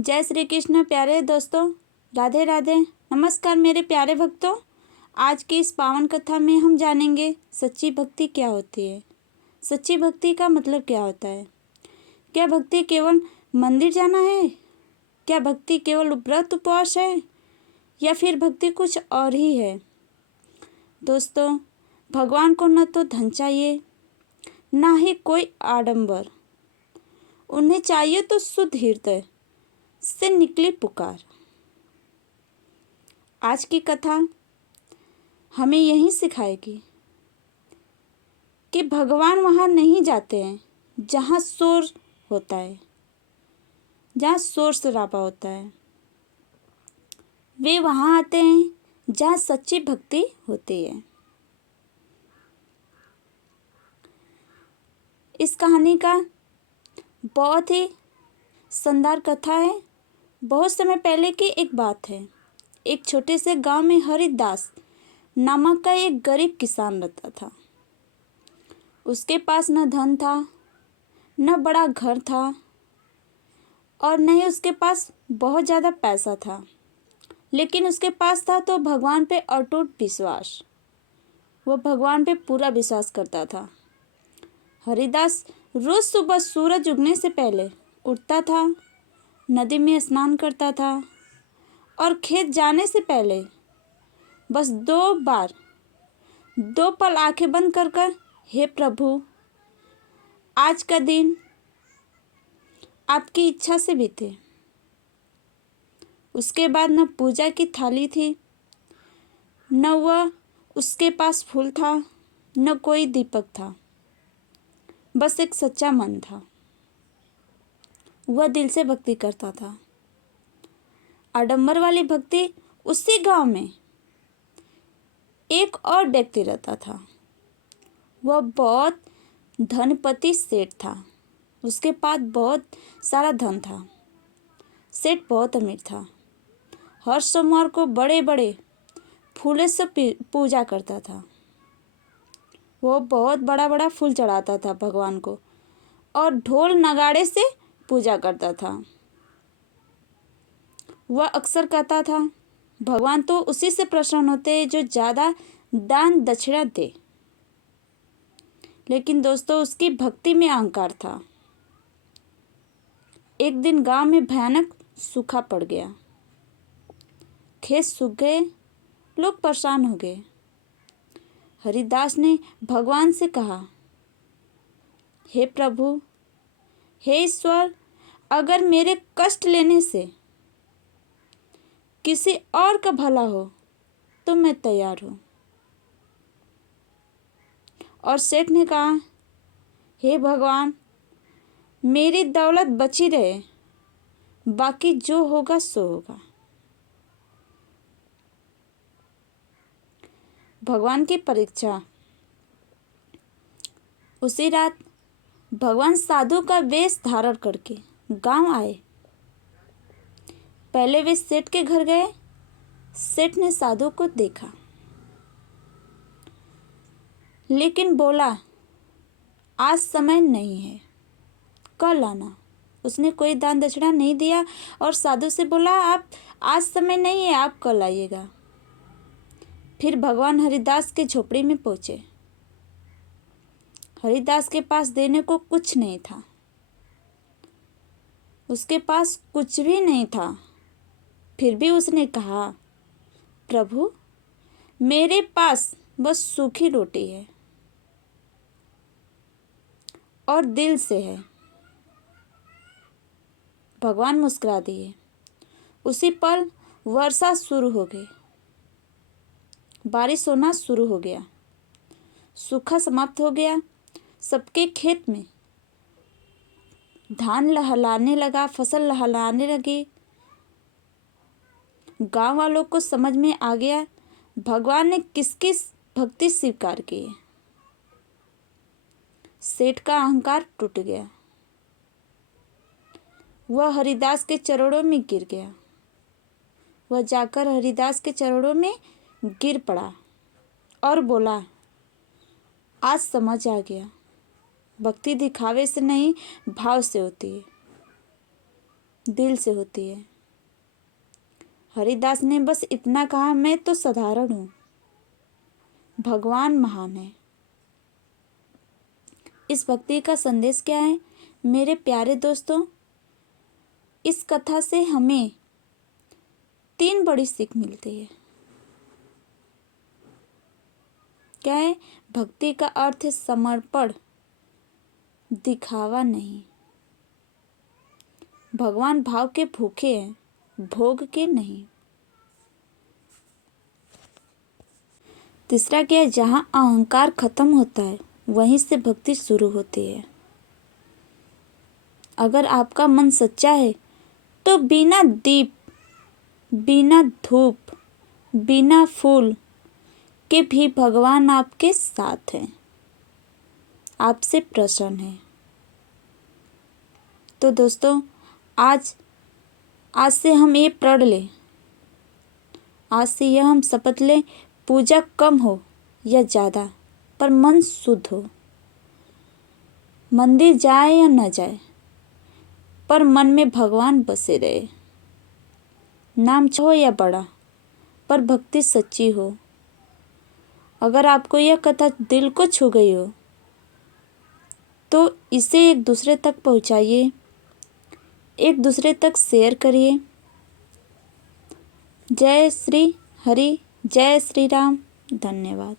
जय श्री कृष्ण प्यारे दोस्तों, राधे राधे। नमस्कार मेरे प्यारे भक्तों। आज की इस पावन कथा में हम जानेंगे सच्ची भक्ति क्या होती है। सच्ची भक्ति का मतलब क्या होता है। क्या भक्ति केवल मंदिर जाना है? क्या भक्ति केवल व्रत उपवास है या फिर भक्ति कुछ और ही है? दोस्तों, भगवान को न तो धन चाहिए ना ही कोई आडंबर। उन्हें चाहिए तो शुद्ध हृदय से निकली पुकार। आज की कथा हमें यही सिखाएगी कि भगवान वहाँ नहीं जाते हैं जहाँ शोर होता है, जहाँ शोर शराबा होता है। वे वहाँ आते हैं जहाँ सच्ची भक्ति होती है। इस कहानी का बहुत ही शानदार कथा है। बहुत समय पहले की एक बात है। एक छोटे से गांव में हरिदास नामक का एक गरीब किसान रहता था। उसके पास न धन था, न बड़ा घर था और न ही उसके पास बहुत ज़्यादा पैसा था। लेकिन उसके पास था तो भगवान पे अटूट विश्वास। वो भगवान पे पूरा विश्वास करता था। हरिदास रोज सुबह सूरज उगने से पहले उठता था, नदी में स्नान करता था और खेत जाने से पहले बस दो पल आंखें बंद कर हे प्रभु, आज का दिन आपकी इच्छा से बीते। उसके बाद न पूजा की थाली थी, न वह उसके पास फूल था, न कोई दीपक था। बस एक सच्चा मन था। वह दिल से भक्ति करता था। आडंबर वाली भक्ति उसी गांव में एक और व्यक्ति रहता था। वह बहुत धनपति सेठ था। उसके पास बहुत सारा धन था। सेठ बहुत अमीर था। हर सोमवार को बड़े बड़े फूलों से पूजा करता था। वो बहुत बड़ा बड़ा फूल चढ़ाता था भगवान को और ढोल नगाड़े से पूजा करता था। वह अक्सर कहता था, भगवान तो उसी से प्रसन्न होते हैं जो ज़्यादा दान दक्षिणा दे। लेकिन दोस्तों, उसकी भक्ति में अहंकार था। एक दिन गांव में भयानक सूखा पड़ गया। खेत सूख गए, लोग परेशान हो गए। हरिदास ने भगवान से कहा, हे प्रभु, हे ईश्वर, अगर मेरे कष्ट लेने से किसी और का भला हो तो मैं तैयार हूँ। और सेठ ने कहा, हे भगवान, मेरी दौलत बची रहे, बाकी जो होगा सो होगा। भगवान की परीक्षा। उसी रात भगवान साधु का वेश धारण करके गांव आए। पहले वे सेठ के घर गए। सेठ ने साधु को देखा लेकिन बोला, आज समय नहीं है, कल आना। उसने कोई दान दक्षिणा नहीं दिया और साधु से बोला, आप आज समय नहीं है, आप कल आइएगा। फिर भगवान हरिदास के झोपड़ी में पहुंचे। हरिदास के पास देने को कुछ नहीं था। उसके पास कुछ भी नहीं था। फिर भी उसने कहा, प्रभु, मेरे पास बस सूखी रोटी है और दिल से है। भगवान मुस्कुरा दिए। उसी पल वर्षा शुरू हो गई। बारिश होना शुरू हो गया। सूखा समाप्त हो गया। सबके खेत में धान लहलाने लगा, फसल लहलाने लगी। गांव वालों को समझ में आ गया भगवान ने किसकी भक्ति स्वीकार की है। सेठ का अहंकार टूट गया। वह हरिदास के चरणों में गिर गया। वह जाकर हरिदास के चरणों में गिर पड़ा और बोला, आज समझ आ गया, भक्ति दिखावे से नहीं भाव से होती है। दिल से होती है। हरिदास ने बस इतना कहा, मैं तो साधारण हूँ, भगवान महान है। इस भक्ति का संदेश क्या है मेरे प्यारे दोस्तों? इस कथा से हमें 3 बड़ी सीख मिलती है। क्या है? भक्ति का अर्थ है समर्पण, दिखावा नहीं। भगवान भाव के भूखे हैं, भोग के नहीं। तीसरा क्या है? जहाँ अहंकार खत्म होता है वहीं से भक्ति शुरू होती है। अगर आपका मन सच्चा है तो बिना दीप, बिना धूप, बिना फूल के भी भगवान आपके साथ हैं, आपसे प्रसन्न है। तो दोस्तों, आज से हम ये प्रण लें, आज से यह हम शपथ लें, पूजा कम हो या ज़्यादा, पर मन शुद्ध हो। मंदिर जाए या न जाए, पर मन में भगवान बसे रहे। नाम हो या बड़ा, पर भक्ति सच्ची हो। अगर आपको यह कथा दिल को छू गई हो तो इसे एक दूसरे तक पहुंचाइए, एक दूसरे तक शेयर करिए। जय श्री हरि, जय श्री राम। धन्यवाद।